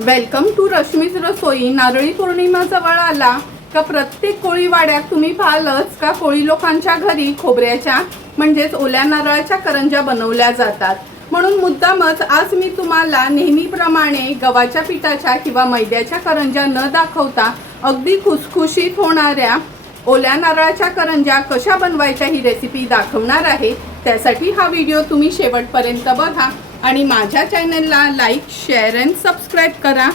Welcome to रश्मीच रसोई नारळी पौर्णिमा जवळ आला का प्रत्येक कोळी वाड्यात तुम्ही पाहालच का कोळी लोकांच्या घरी खोबऱ्याच्या म्हणजेच ओल्या नारळाच्या करंज्या बनवल्या जातात. म्हणून मुद्दामच आज मी तुम्हाला नेहमीप्रमाणे गव्हाच्या पिठाच्या किंवा मैद्याच्या करंज्या न दाखवता अगदी खुसखुशीत होणाऱ्या ओल्या नारळाच्या करंज्या कशा बनवायच्या ही रेसिपी दाखवणार आहे त्यासाठी हा व्हिडिओ तुम्ही शेवटपर्यंत बघा. आणि माझ्या चॅनलला लाईक शेअर अँड सबस्क्राईब करा.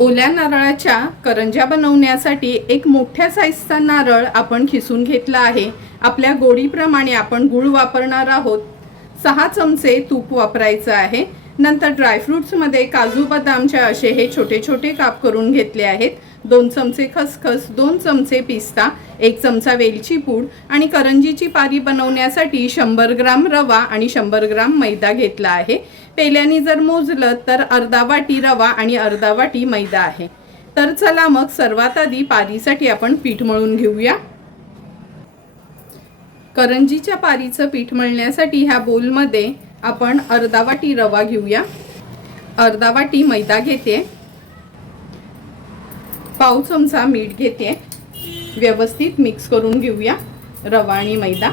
ओल्या नारळाच्या करंज्या बनवण्यासाठी एक मोठ्या साईजचा नारळ आपण खिसून घेतला आहे. आपल्या गोडीप्रमाणे आपण गुळ वापरणार आहोत. सहा चमचे तूप वापरायचं आहे. नंतर ड्रायफ्रूट्समध्ये काजू बदामचे असे हे छोटे छोटे काप करून घेतले आहेत. दोन चमचे खसखस दोन चमचे पिस्ता एक चमचा वेलची पूड आणि करंजीची पारी बनवण्यासाठी शंभर ग्राम रवा आणि शंभर ग्राम मैदा घेतला आहे. पेल्याने जर मोजलं तर अर्धा वाटी रवा आणि अर्धा वाटी मैदा आहे. तर चला मग सर्वात आधी पारीसाठी आपण पीठ मळून घेऊया. करंजीच्या पारीचं पीठ मळण्यासाठी ह्या बोलमध्ये आपण अर्धा वाटी रवा घेऊया. अर्धा वाटी मैदा घेते. पाव चमचा मीठ घेते. व्यवस्थित मिक्स करून घेऊया रवा आणि मैदा.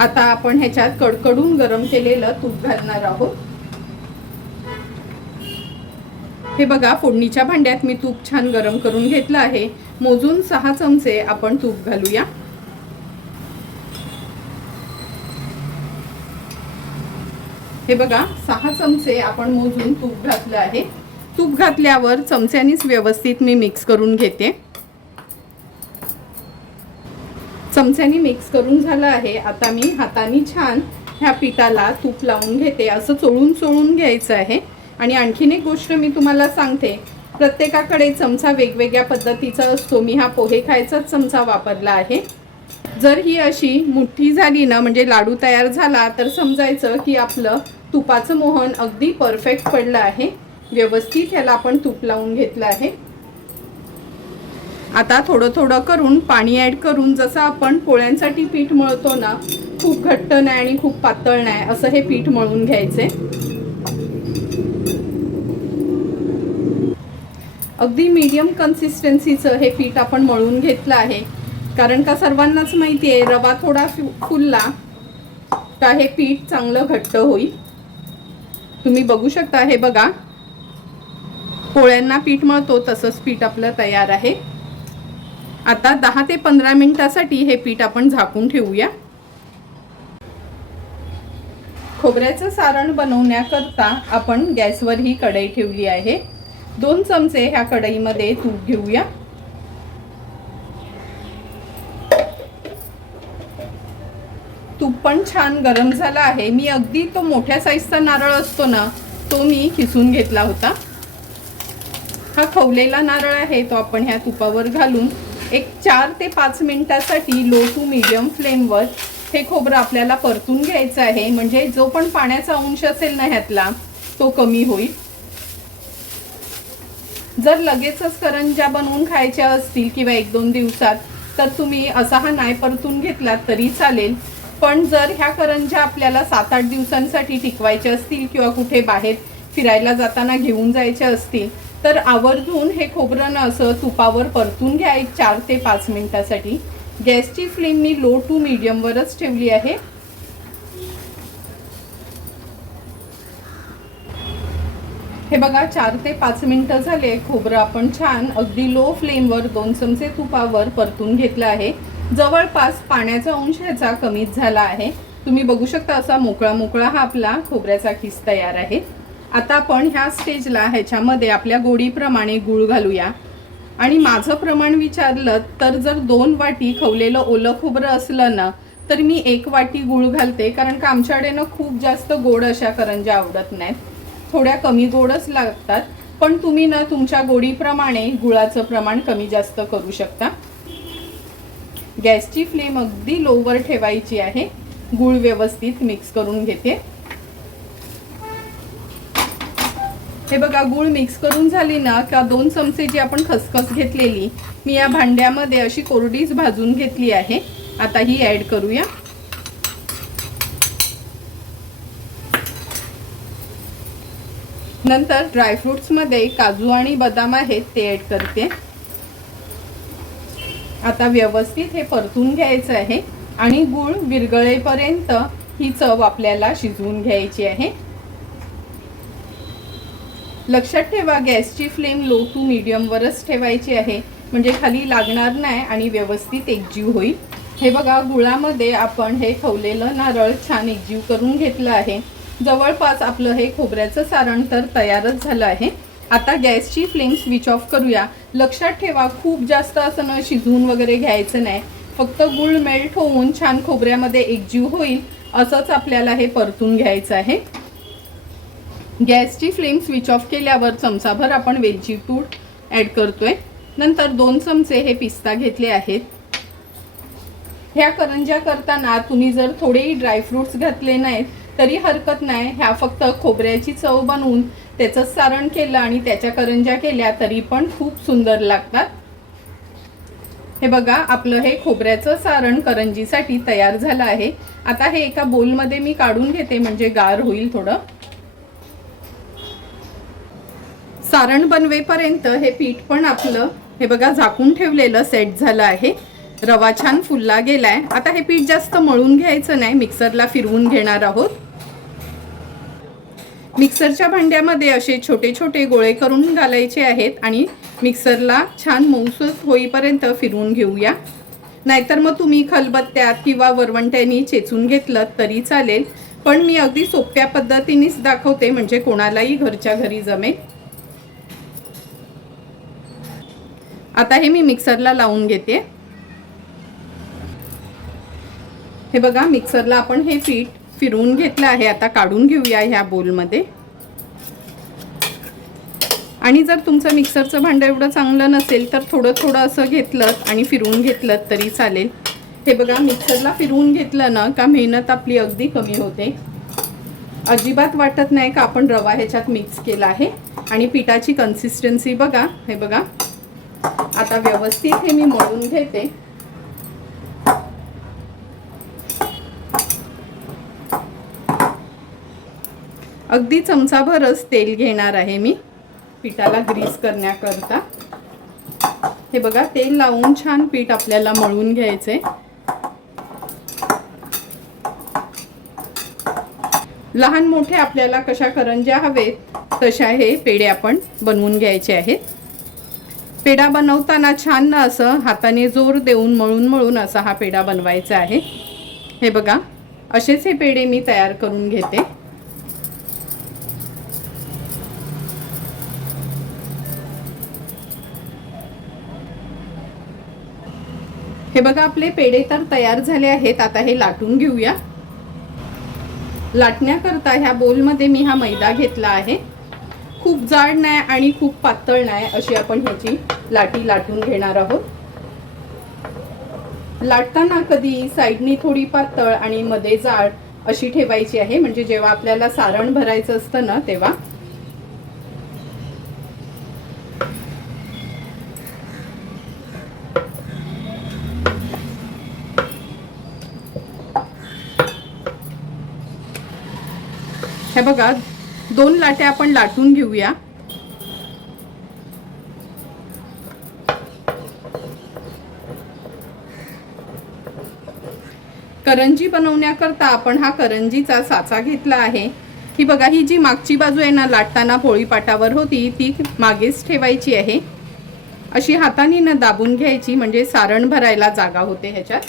आता आपण ह्याच्यात कडकडून गरम केलेलं तूप घालणार आहोत. हे बघा फोडणीच्या भांड्यात मी तूप छान गरम करून घेतलं आहे. मोजून सहा चमचे आपण तूप घालूया. हे बघा सहा चमचे आपण मोजून तूप घातलं आहे. तूप घातल्यावर चमच्यानीच व्यवस्थित मी मिक्स करून घेते. चमच्यानी मिक्स करून झालं आहे. आता मी हाताने छान ह्या पिठाला तूप लावून घेते. असं चोळून चोळून घ्यायचं आहे. आणि आणखीन एक गोष्ट मी तुम्हाला सांगते. प्रत्येकाकडे चमचा वेगवेगळ्या पद्धतीचा असतो. मी हा पोहे खायचाच चमचा वापरला आहे. जर ही अशी मुठ्ठी झाली ना म्हणजे लाडू तयार झाला तर समजायचं की आपलं तुपाचं मोहन अगदी परफेक्ट पडलं आहे. व्यवस्थित ह्याला आपण तूप लावून घेतलं आहे. आता थोडं थोडं करून पाणी ॲड करून जसं आपण पोळ्यांसाठी पीठ मळतो ना खूप घट्ट नाही आणि खूप पातळ नाही असं हे पीठ मळून घ्यायचे. अगदी मीडियम कन्सिस्टन्सीचं हे पीठ आपण मळून घेतलं आहे. कारण का सर्वांनाच माहिती आहे रवा थोडा फु फुलला का हे पीठ चांगलं घट्ट होईल. तुम्ही बघू शकता हे बघा. पोळ्यांना पीठ मळतो तसंच पीठ आपलं तयार आहे. आता दहा ते पंधरा मिनिटासाठी हे पीठ आपण झाकून ठेवूया. खोबऱ्याचं सारण बनवण्याकरता आपण गॅसवर ही कढई ठेवली आहे. दोन चमचे ह्या कढईमध्ये तूप घेऊया. पण छान गरम झाला आहे. मी अगदी तो मोठ्या साईजचा नारळ असतो ना तो मी खिसून घेतला होता. हा खवलेला नारळ आहे तो आपण ह्या तुपावर घालून एक चार ते पाच मिनिटासाठी लो टू मीडियम फ्लेमवर हे खोबरं आपल्याला परतून घ्यायचं आहे. म्हणजे जो पण पाण्याचा अंश असेल ना ह्यातला तो कमी होईल. जर लगेचच करंज्या बनवून खायच्या असतील किंवा एक दोन दिवसात तर तुम्ही असा हा नाही परतून घेतला तरी चालेल. पण जर ह्या करंज्या आपल्याला सात आठ दिवसांसाठी टिकवायच्या असतील किंवा कुठे बाहेर फिरायला जाताना घेऊन जायच्या असतील तर आवर्जून हे खोबरं न असं तुपावर परतून घ्या एक चार ते पाच मिनिटासाठी. गॅसची फ्लेम मी लो टू मिडियमवरच ठेवली आहे. हे बघा चार ते पाच मिनिटं झाले. खोबरं आपण छान अगदी लो फ्लेमवर दोन चमचे तुपावर परतून घेतलं आहे. जवळपास पाण्याचा अंश ह्याचा कमीच झाला आहे. तुम्ही बघू शकता असा मोकळा मोकळा हा आपला खोबऱ्याचा खिस तयार आहे. आता आपण ह्या स्टेजला ह्याच्यामध्ये आपल्या गोडीप्रमाणे गूळ घालूया. आणि माझं प्रमाण विचारलं तर जर दोन वाटी खवलेलं ओलं खोबरं असलं ना तर मी एक वाटी गूळ घालते कारण का आमच्याकडे ना खूप जास्त गोड अशा करंज्या आवडत नाहीत. थोड्या कमी गोडच लागतात. पण तुम्ही ना तुमच्या गोडीप्रमाणे गुळाचं प्रमाण कमी जास्त करू शकता. गॅसची फ्लेम अगदी लोवर ठेवायची आहे. गूळ व्यवस्थित मिक्स करून घेते. हे बघा गूळ मिक्स करून झाली ना का दोन चमचे जी आपण खसखस घेतलेली मी या भांड्यामध्ये अशी कोरडीच भाजून घेतली आहे. आता ही ऍड करूया. नंतर ड्रायफ्रुट्समध्ये काजू आणि बदाम आहेत ते ऍड करते. आता व्यवस्थित हे परतून घ्यायचं आहे आणि गूळ विरगळेपर्यंत ही चव आपल्याला शिजवून घ्यायची आहे. लक्षात ठेवा गॅसची फ्लेम लो टू मिडियमवरच ठेवायची आहे. म्हणजे खाली लागणार नाही आणि व्यवस्थित एकजीव होईल. हे बघा गुळामध्ये आपण हे खवलेलं नारळ छान एकजीव करून घेतलं आहे. जवळपास आपलं हे खोबऱ्याचं सारण तर तयारच झालं आहे. आता गॅसची फ्लेम स्विच ऑफ करूया. लक्षात ठेवा खूप जास्त असं न शिजवून वगैरे घ्यायचं नाही. फक्त गुळ मेल्ट होऊन छान खोबऱ्यामध्ये एकजीव होईल असंच आपल्याला हे परतून घ्यायचं आहे. गॅसची फ्लेम स्विच ऑफ केल्यावर चमचाभर आपण वेलची पूड ॲड करतोय. नंतर दोन चमचे हे पिस्ता घेतले आहेत. ह्या करंज्या करताना तुम्ही जर थोडेही ड्रायफ्रुट्स घातले नाहीत तरी हरकत नाही. ह्या फक्त खोबऱ्याची चव बनवून त्याचं सारण केलं आणि त्याच्या करंज्या केल्या तरी पण खूप सुंदर लागतात. हे बघा आपलं हे खोबऱ्याचं सारण करंजीसाठी तयार झालं आहे. आता हे एका बोलमध्ये मी काढून घेते म्हणजे गार होईल थोडं. सारण बनवेपर्यंत हे पीठ पण आपलं हे बघा झाकून ठेवलेलं सेट झालं आहे. रवा छान फुलला गेलाय. आता हे पीठ जास्त मळून घ्यायचं नाही मिक्सरला फिरवून घेणार आहोत. मिक्सरच्या भांड्यामध्ये असे छोटे छोटे गोळे करून घालायचे आहेत आणि मिक्सरला छान मऊसूत होईपर्यंत फिरवून घेऊया. नाहीतर मग तुम्ही खलबत्त्यात किंवा वरवंट्यानी चेचून घेतलं तरी चालेल. पण मी अगदी सोप्या पद्धतीनेच दाखवते म्हणजे कोणालाही घरच्या घरी जमेल. आता हे मी मिक्सरला लावून घेते. हे बघा मिक्सरला आपण हे पीठ फिरवून घेतलं आहे. आता काढून घेऊया ह्या बोलमध्ये आणि जर तुमचं मिक्सरचं भांडं एवढं चांगलं नसेल तर थोडं थोडं असं घेतलं आणि फिरवून घेतलं तरी चालेल. हे बघा मिक्सरला फिरवून घेतलं ना का मेहनत आपली अगदी कमी होते. अजिबात वाटत नाही का आपण रवा ह्याच्यात मिक्स केला आहे. आणि पिठाची कन्सिस्टन्सी बघा हे बघा. आता व्यवस्थित हे मी मळून घेते. अगदी चमचाभरच तेल घेणार आहे मी पिठाला ग्रीस करण्याकरता. हे बघा तेल लावून छान पीठ आपल्याला मळून घ्यायचे लहान मोठे आपल्याला कशा करंज्या हवेत तशा हे पेढे आपण बनवून घ्यायचे आहेत. पेढा बनवताना छान ना असं हाताने जोर देऊन मळून मळून असा हा पेढा बनवायचा आहे. हे बघा असेच हे पेढे मी तयार करून घेते. हे बघा आपले पेढे तर तयार झाले आहेत. आता हे लाटून घेऊया. लाटण्याकरता ह्या बोलमध्ये मी हा मैदा घेतला आहे. खूप जाड नाही आणि खूप पातळ नाही अशी आपण ह्याची लाटी लाटून घेणार आहोत. लाटताना कधी साईडनी थोडी पातळ आणि मध्ये जाड अशी ठेवायची आहे. म्हणजे जेव्हा आपल्याला सारण भरायचं असतं ना तेव्हा हे बघा दोन लाट्या आपण लाटून घेऊया. करंजी बनवण्याकरता आपण हा करंजीचा साचा घेतला आहे. ही बघा ही जी मागची बाजू आहे ना लाटताना पोळीपाटावर होती ती मागेच ठेवायची आहे. अशी हाताने ना दाबून घ्यायची म्हणजे सारण भरायला जागा होते ह्याच्यात.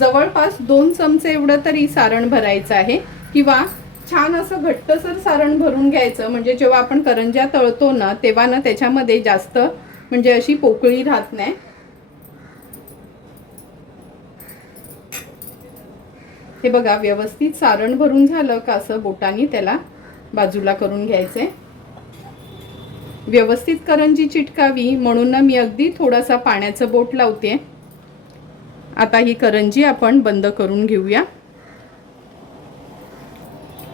जवळपास दोन चमचे एवढं तरी सारण भरायचं आहे. किंवा छान असं घट्टसर सारण भरून घ्यायचं. म्हणजे जेव्हा आपण करंज्या तळतो ना तेव्हा ना त्याच्यामध्ये जास्त म्हणजे अशी पोकळी राहत नाही. हे बघा व्यवस्थित सारण भरून झालं का असं बोटांनी त्याला बाजूला करून घ्यायचंय व्यवस्थित करंजी चिटकावी. म्हणून ना मी अगदी थोडासा पाण्याचं बोट लावते आता ही करंजी आपण बंद करून घेऊया.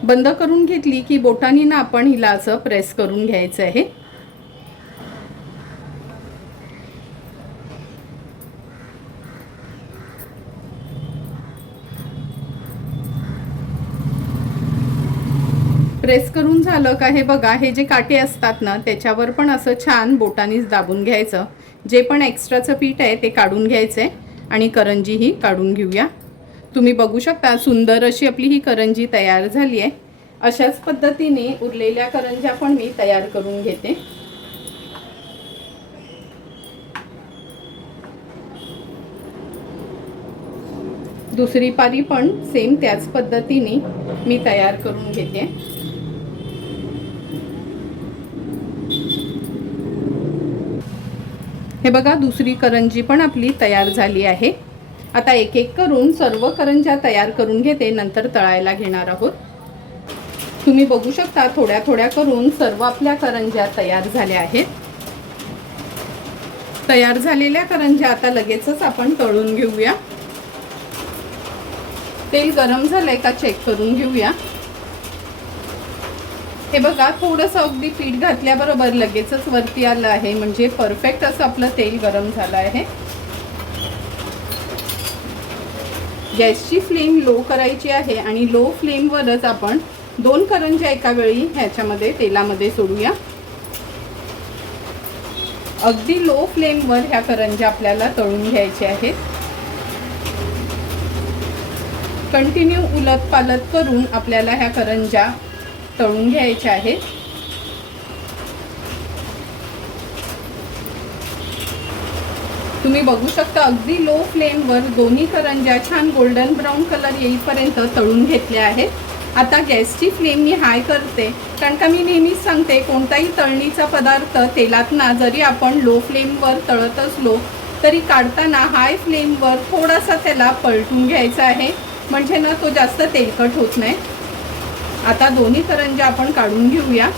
बंद करून घेतली की बोटानी ना आपण हिला असं प्रेस करून घ्यायचं आहे. प्रेस करून झालं का हे बघा हे जे काटे असतात ना त्याच्यावर पण असं छान बोटानीच दाबून घ्यायचं. जे पण एक्स्ट्राचं पीठ आहे ते काढून घ्यायचं आहे आणि करंजी ही काढून घेऊया. तुम्ही बघू शकता सुंदर अशी आपली ही करंजी तयार झाली आहे. अशाच पद्धतीने उरलेल्या करंज्या पण मी तयार करून घेते. दुसरी पारी पण सेम त्याच पद्धतीने मी तयार करून घेते. हे बघा दुसरी करंजी पण आपली तयार झाली आहे. आता एक एक करून सर्व करंज्या तयार करून घेते नंतर तळायला घेणार आहोत. तुम्ही बघू शकता थोड्या थोड्या करून सर्व आपल्या करंज्या तयार झाल्या आहेत. तयार झालेल्या करंज्या आता लगेचच आपण तळून घेऊया. तेल गरम झालंय का चेक करून घेऊया. हे बघा थोडंसं अगदी पीठ घातल्याबरोबर लगेचच वरती आलं आहे. म्हणजे परफेक्ट असं आपलं तेल गरम झालं आहे. गॅसची फ्लेम लो करायची आहे आणि लो फ्लेमवरच आपण दोन करंज्या एका वेळी ह्याच्यामध्ये तेलामध्ये सोडूया. अगदी लो फ्लेमवर ह्या करंज्या आपल्याला तळून घ्यायच्या आहेत. कंटिन्यू उलट पालत करून आपल्याला ह्या करंज्या तळून घ्यायचे आहेत. तुम्ही बघू शकता अगदी लो फ्लेमवर दोन्ही करंज्या छान गोल्डन ब्राऊन कलर येईपर्यंत तळून घेतल्या आहेत. आता गॅसची फ्लेम मी हाय करते. कारण का मी नेहमीच सांगते कोणताही तळणीचा पदार्थ तेलात ना जरी आपण लो फ्लेमवर तळत असलो तरी काढताना हाय फ्लेमवर थोडासा त्याला पलटून घ्यायचा आहे. म्हणजे ना तो जास्त तेलकट होत नाही. आता दोन्ही करंज्या आपण काढून घेऊया.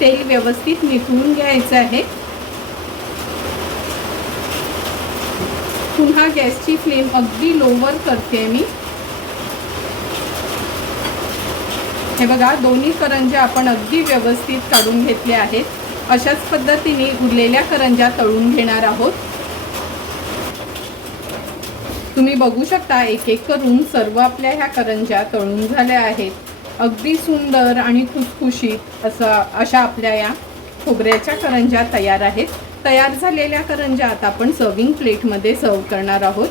तेल व्यवस्थित निथळून घ्यायचं आहे. पुन्हा गॅसची फ्लेम अगदी लोवर करते मी. हे बघा दोन्ही करंज्या आपण अगदी व्यवस्थित काढून घेतल्या आहेत. अशाच पद्धतीने उरलेल्या करंज्या तळून घेणार आहोत. तुम्ही बघू शकता एक एक करून सर्व आपल्या ह्या करंज्या तळून झाल्या आहेत. अगदी सुंदर आणि खुसखुशीत असं अशा आपल्या या खोबऱ्याच्या करंज्या तयार आहेत. तयार झालेल्या करंज्या आता आपण सर्विंग प्लेटमध्ये सर्व करणार आहोत.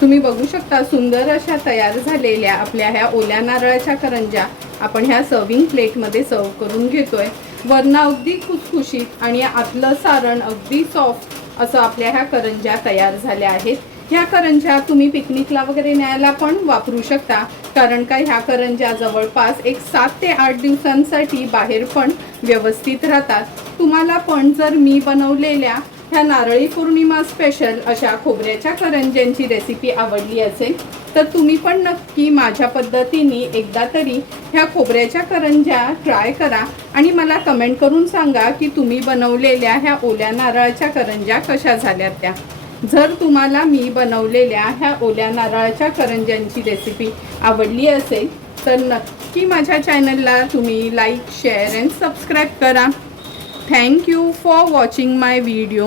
तुम्ही बघू शकता सुंदर अशा तयार झालेल्या आपल्या ह्या ओल्या नारळाच्या करंज्या आपण ह्या सर्विंग प्लेटमध्ये सर्व करून घेतोय. वरनं अगदी खुसखुशीत आणि आतलं सारण अगदी सॉफ्ट असं आपल्या ह्या करंज्या तयार झाल्या आहेत. ह्या करंज्या तुम्ही पिकनिकला वगैरे न्यायला पण वापरू शकता. कारण का ह्या करंज्या जवळपास एक सात ते आठ दिवसांसाठी बाहेर पण व्यवस्थित राहतात. तुम्हाला पण जर मी बनवलेल्या ह्या नारळी पौर्णिमा स्पेशल अशा खोबऱ्याच्या करंज्यांची रेसिपी आवडली असेल तर तुम्ही पण नक्की माझ्या पद्धतीने एकदा तरी ह्या खोबऱ्याच्या करंज्या ट्राय करा आणि मला कमेंट करून सांगा की तुम्ही बनवलेल्या ह्या ओल्या नारळाच्या करंज्या कशा झाल्या त्या. जर तुम्हाला मी बनवलेल्या ह्या ओल्या नारळाच्या करंज्यांची रेसिपी आवडली असेल तर नक्की माझ्या चॅनलला तुम्ही लाईक शेअर अँड सबस्क्राईब करा. Thank you for watching my video